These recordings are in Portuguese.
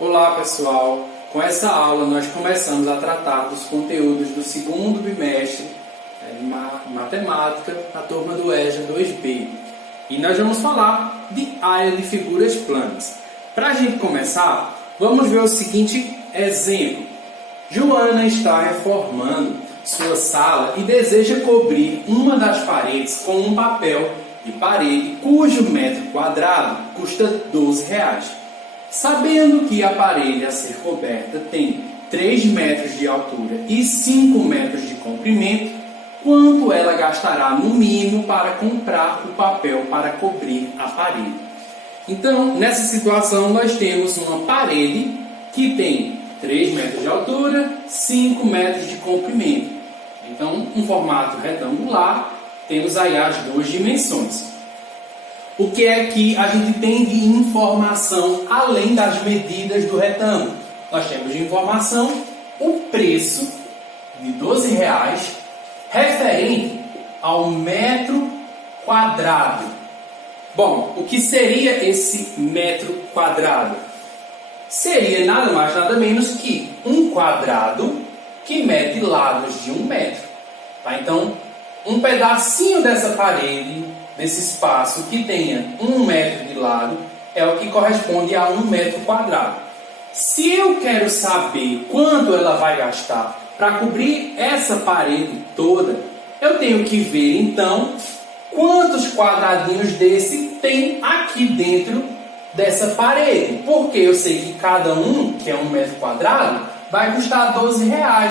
Olá pessoal, com essa aula nós começamos a tratar dos conteúdos do segundo bimestre de matemática na turma do EJA 2B. E nós vamos falar de área de figuras planas. Para a gente começar, vamos ver o seguinte exemplo. Joana está reformando sua sala e deseja cobrir uma das paredes com um papel de parede cujo metro quadrado custa R$12. Sabendo que a parede a ser coberta tem 3 metros de altura e 5 metros de comprimento, quanto ela gastará no mínimo para comprar o papel para cobrir a parede? Então, nessa situação, nós temos uma parede que tem 3 metros de altura, 5 metros de comprimento. Então, um formato retangular, temos aí as duas dimensões. O que é que a gente tem de informação além das medidas do retângulo? Nós temos de informação o preço de R$12 referente ao metro quadrado. Bom, o que seria esse metro quadrado? Seria nada mais nada menos que um quadrado que mede lados de 1 metro. Tá? Então, um pedacinho dessa parede, desse espaço que tenha 1 metro de lado, é o que corresponde a 1 metro quadrado. Se eu quero saber quanto ela vai gastar para cobrir essa parede toda, eu tenho que ver então quantos quadradinhos desse tem aqui dentro dessa parede. Porque eu sei que cada um, que é 1 metro quadrado, vai custar R$12.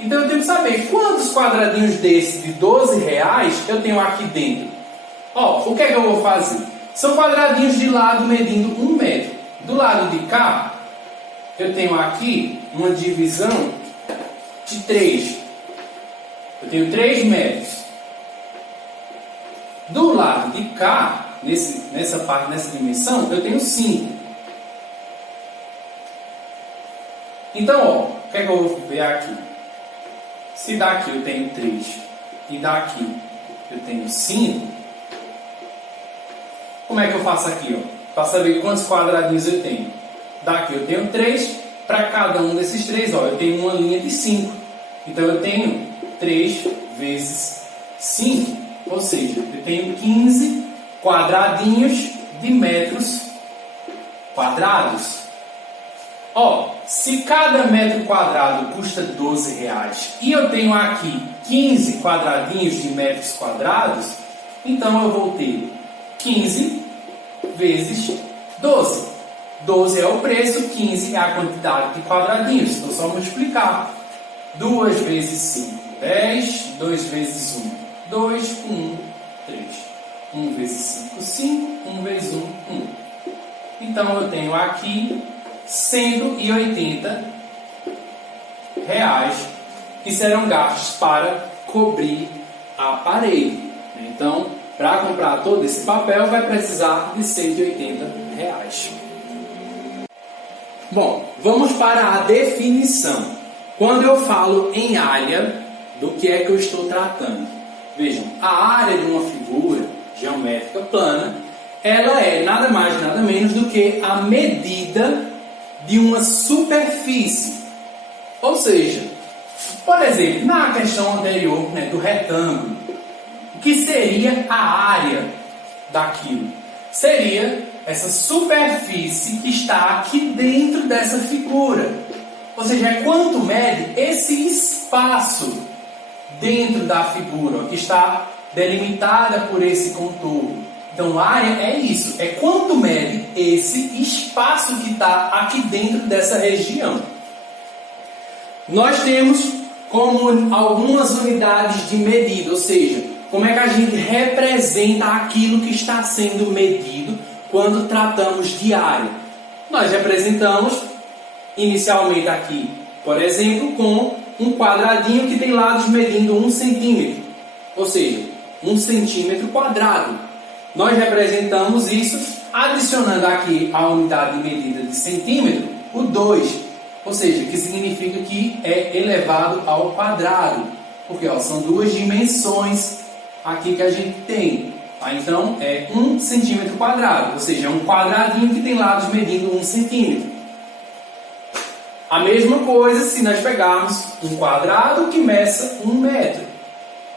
Então eu tenho que saber quantos quadradinhos desse de R$12 eu tenho aqui dentro. O que é que eu vou fazer? São quadradinhos de lado medindo 1 metro. Do lado de cá, eu tenho aqui uma divisão de 3. Eu tenho 3 metros. Do lado de cá, nessa dimensão, eu tenho 5. Então, o que é que eu vou ver aqui? Se daqui eu tenho 3 e daqui eu tenho 5, como é que eu faço aqui? Para saber quantos quadradinhos eu tenho. Daqui eu tenho 3, para cada um desses 3, eu tenho uma linha de 5. Então eu tenho 3 vezes 5, ou seja, eu tenho 15 quadradinhos de metros quadrados. Se cada metro quadrado custa R$12 e eu tenho aqui 15 quadradinhos de metros quadrados, então eu vou ter 15 vezes 12. 12 é o preço, 15 é a quantidade de quadradinhos. Então, só multiplicar. 2 vezes 5, 10. 2 vezes 1, 2. 1, 3. 1 vezes 5, 5. 1 vezes 1, 1. Então, eu tenho aqui R$180 que serão gastos para cobrir a parede. Então, para comprar todo esse papel, vai precisar de R$180. Bom, vamos para a definição. Quando eu falo em área, do que é que eu estou tratando? Vejam, a área de uma figura geométrica plana, ela é nada mais nada menos do que a medida de uma superfície. Ou seja, por exemplo, na questão anterior, do retângulo, o que seria a área daquilo? Seria essa superfície que está aqui dentro dessa figura. Ou seja, é quanto mede esse espaço dentro da figura, que está delimitada por esse contorno. Então, área é isso, é quanto mede esse espaço que está aqui dentro dessa região. Nós temos como algumas unidades de medida, ou seja, como é que a gente representa aquilo que está sendo medido quando tratamos de área. Nós representamos inicialmente aqui, por exemplo, com um quadradinho que tem lados medindo 1 centímetro, ou seja, 1 centímetro quadrado. Nós representamos isso adicionando aqui a unidade de medida de centímetro, o 2, ou seja, que significa que é elevado ao quadrado, porque são duas dimensões aqui que a gente tem. Então, é 1 centímetro quadrado, ou seja, é um quadradinho que tem lados medindo 1 centímetro. A mesma coisa se nós pegarmos um quadrado que meça 1 metro.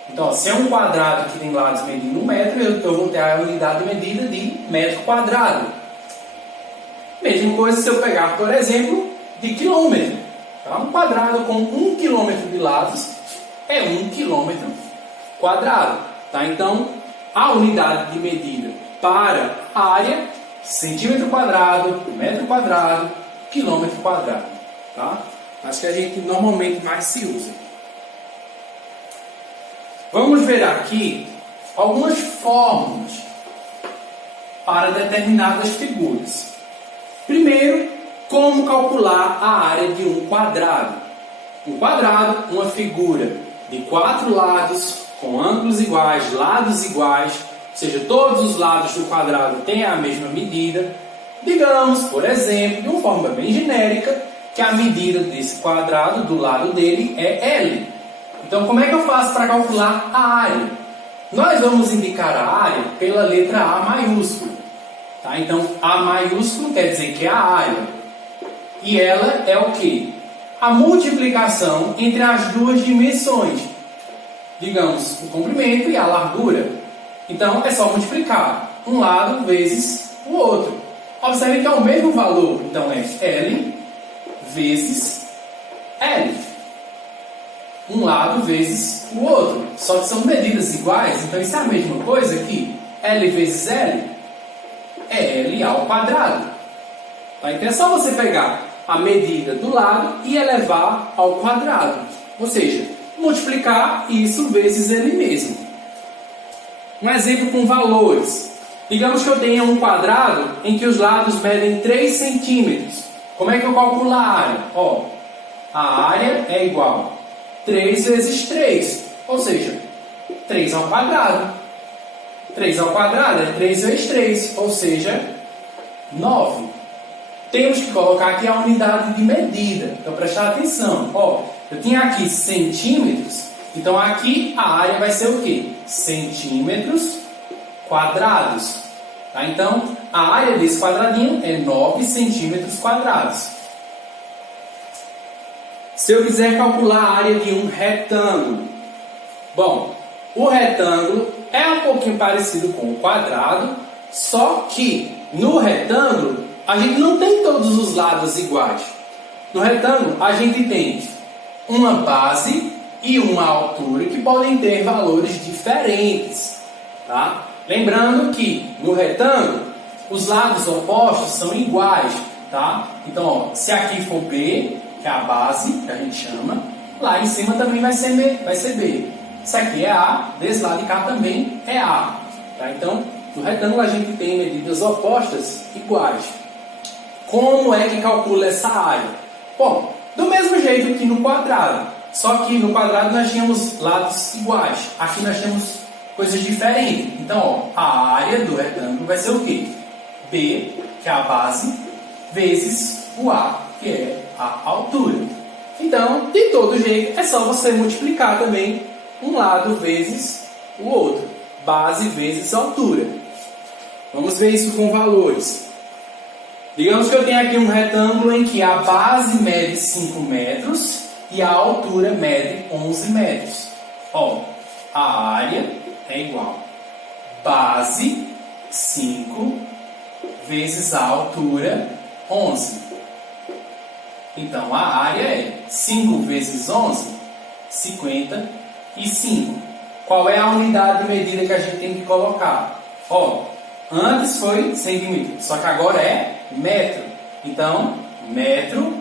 Então, se é um quadrado que tem lados medindo 1 metro, eu vou ter a unidade de medida de metro quadrado. Mesma coisa se eu pegar, por exemplo, de quilômetro. Tá? Um quadrado com 1 quilômetro de lados é 1 quilômetro quadrado. Tá? Então, a unidade de medida para a área, centímetro quadrado, metro quadrado, quilômetro quadrado. Tá? Acho que a gente normalmente mais se usa. Vamos ver aqui algumas fórmulas para determinadas figuras. Primeiro, como calcular a área de um quadrado. Um quadrado, uma figura de 4 lados, com ângulos iguais, lados iguais, ou seja, todos os lados do quadrado têm a mesma medida. Digamos, por exemplo, de uma forma bem genérica, que a medida desse quadrado, do lado dele, é L. Então, como é que eu faço para calcular a área? Nós vamos indicar a área pela letra A maiúscula. Tá? Então, A maiúsculo quer dizer que é a área. E ela é o quê? A multiplicação entre as duas dimensões. Digamos, o comprimento e a largura. Então, é só multiplicar um lado vezes o outro. Observe que é o mesmo valor. Então, é L vezes L. Um lado vezes o outro. Só que são medidas iguais, então isso é a mesma coisa aqui. L vezes L é L ao quadrado. Tá? Então é só você pegar a medida do lado e elevar ao quadrado. Ou seja, multiplicar isso vezes ele mesmo. Um exemplo com valores. Digamos que eu tenha um quadrado em que os lados medem 3 centímetros. Como é que eu calculo a área? Ó, a área é igual a 3 vezes 3, ou seja, 3 ao quadrado. 3 ao quadrado é 3 vezes 3, ou seja, 9. Temos que colocar aqui a unidade de medida. Então, prestar atenção. Ó, eu tinha aqui centímetros, então aqui a área vai ser o quê? Centímetros quadrados. Tá? Então, a área desse quadradinho é 9 centímetros quadrados. Se eu quiser calcular a área de um retângulo, bom, o retângulo é um pouquinho parecido com o quadrado, só que no retângulo a gente não tem todos os lados iguais. No retângulo a gente tem uma base e uma altura que podem ter valores diferentes. Tá? Lembrando que no retângulo os lados opostos são iguais. Tá? Então, ó, se aqui for B, que é a base, que a gente chama, lá em cima também vai ser B. Isso aqui é A, desse lado de cá também é A. Tá? Então, no retângulo a gente tem medidas opostas iguais. Como é que calcula essa área? Bom, do mesmo jeito que no quadrado. Só que no quadrado nós tínhamos lados iguais. Aqui nós temos coisas diferentes. Então, ó, a área do retângulo vai ser o quê? B, que é a base, vezes o A, que é a altura. Então, de todo jeito, é só você multiplicar também um lado vezes o outro. Base vezes altura. Vamos ver isso com valores. Digamos que eu tenho aqui um retângulo em que a base mede 5 metros e a altura mede 11 metros. Ó, a área é igual base 5 vezes a altura 11. Então, a área é 5 vezes 11, 55. Qual é a unidade de medida que a gente tem que colocar? Ó, antes foi centímetro, só que agora é metro. Então, metro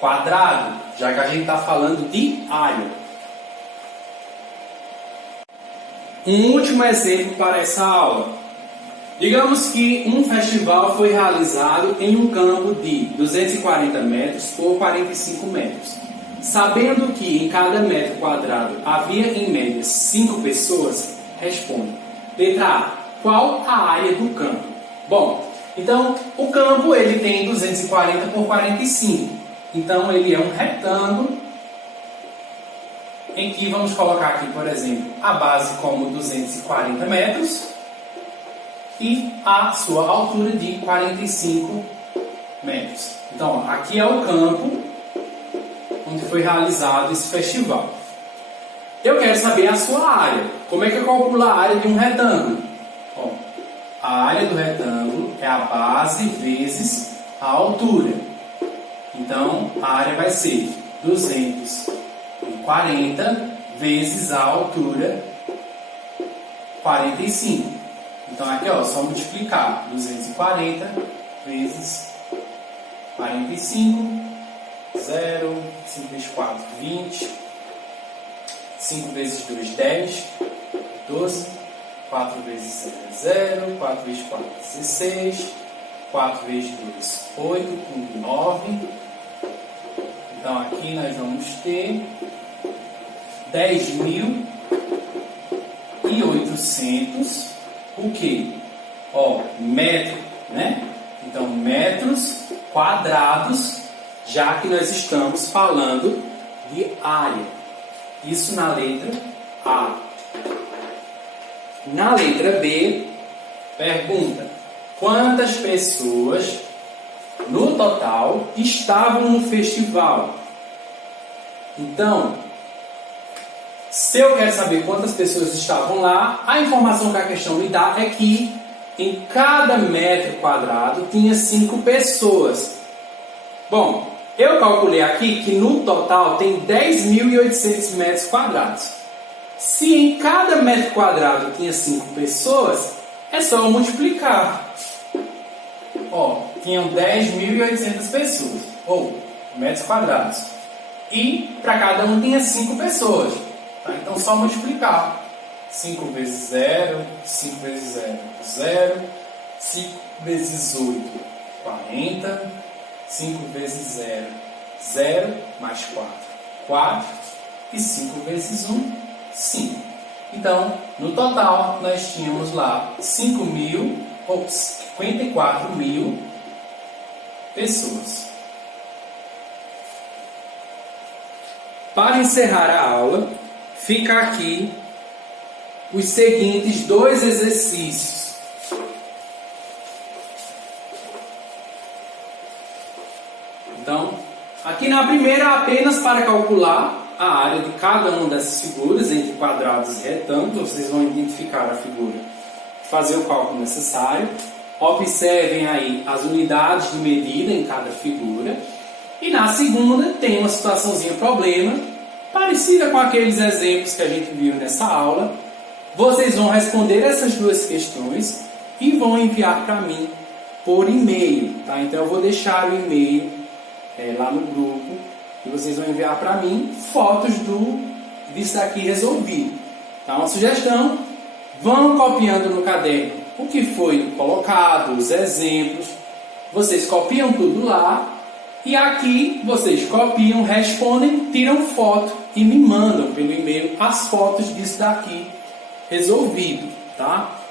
quadrado, já que a gente está falando de área. Um último exemplo para essa aula. Digamos que um festival foi realizado em um campo de 240 metros por 45 metros. Sabendo que em cada metro quadrado havia em média 5 pessoas, responde. Letra A. Qual a área do campo? Bom, então o campo ele tem 240 por 45. Então ele é um retângulo em que vamos colocar aqui, por exemplo, a base como 240 metros. E a sua altura de 45 metros. Então, ó, aqui é o campo onde foi realizado esse festival. Eu quero saber a sua área. Como é que eu calculo a área de um retângulo? Ó, a área do retângulo é a base vezes a altura. Então, a área vai ser 240 vezes a altura 45. Então, aqui, ó, só multiplicar 240 vezes 45, 0, 5 vezes 4, 20, 5 vezes 2, 10, 12, 4 vezes 0, 0, 4 vezes 4, 16, 4 vezes 2, 8, 1, 9. Então, aqui nós vamos ter 10.800, o quê? Ó, metro, né? Então, metros quadrados, já que nós estamos falando de área. Isso na letra A. Na letra B, pergunta: quantas pessoas no total estavam no festival? Então, se eu quero saber quantas pessoas estavam lá, a informação que a questão me dá é que em cada metro quadrado tinha 5 pessoas. Bom, eu calculei aqui que no total tem 10.800 metros quadrados. Se em cada metro quadrado tinha 5 pessoas, é só multiplicar. Ó, tinham 10.800 pessoas, ou metros quadrados. E para cada um tinha 5 pessoas. Tá? Então, só multiplicar. 5 vezes 0, 5 vezes 0, 0. 5 vezes 8, 40. 5 vezes 0, 0. Mais 4, 4. E 5 vezes 1, 5. Então, no total, nós tínhamos lá 54.000 pessoas. Para encerrar a aula, fica aqui os seguintes 2 exercícios. Então, aqui na primeira, apenas para calcular a área de cada uma dessas figuras, entre quadrados e retângulos. Vocês vão identificar a figura, fazer o cálculo necessário. Observem aí as unidades de medida em cada figura. E na segunda tem uma situaçãozinha problema, parecida com aqueles exemplos que a gente viu nessa aula. Vocês vão responder essas 2 questões e vão enviar para mim por e-mail. Tá? Então eu vou deixar o e-mail lá no grupo e vocês vão enviar para mim fotos disso daqui resolvido. Tá? Uma sugestão: vão copiando no caderno o que foi colocado, os exemplos. Vocês copiam tudo lá. E aqui vocês copiam, respondem, tiram foto e me mandam pelo e-mail as fotos disso daqui resolvido, tá?